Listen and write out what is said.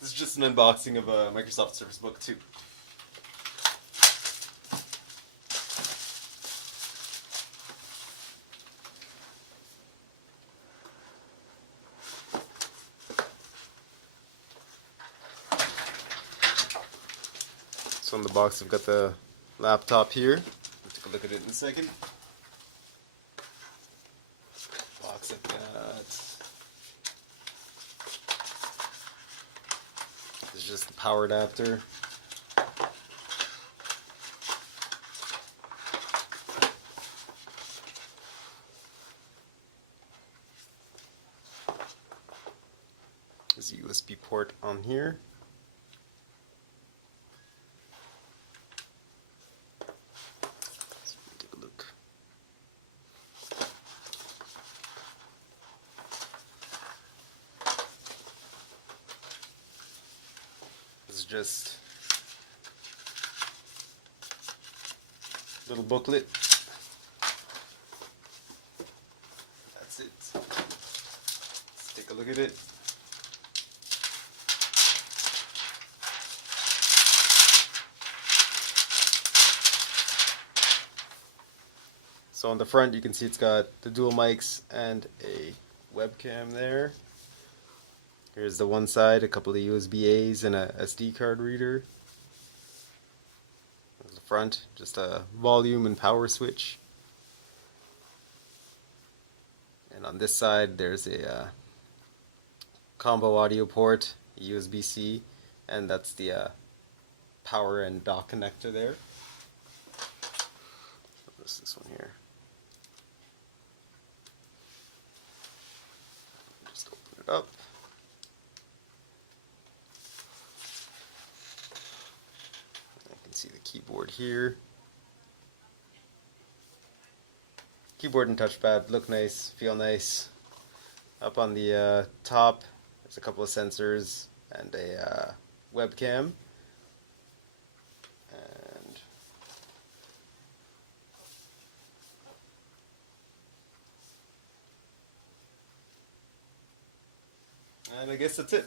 This is just an unboxing of a Microsoft Surface Book 2. So in the box, I've got the laptop here. We'll take a look at it in a second. Box, I've got. This is just the power adapter. There's a USB port on here. Take a look. This is just a little booklet. That's it. Let's take a look at it. So on the front you can see it's got the dual mics and a webcam there. Here's the one side, a couple of USB-A's and a SD card reader. There's the front, just a volume and power switch. And on this side there's a combo audio port, a USB-C, and that's the power and dock connector there. What's this one here? Just open it up. I can see the keyboard here. Keyboard and touchpad look nice, feel nice. Up on the top, there's a couple of sensors and a webcam. And I guess that's it.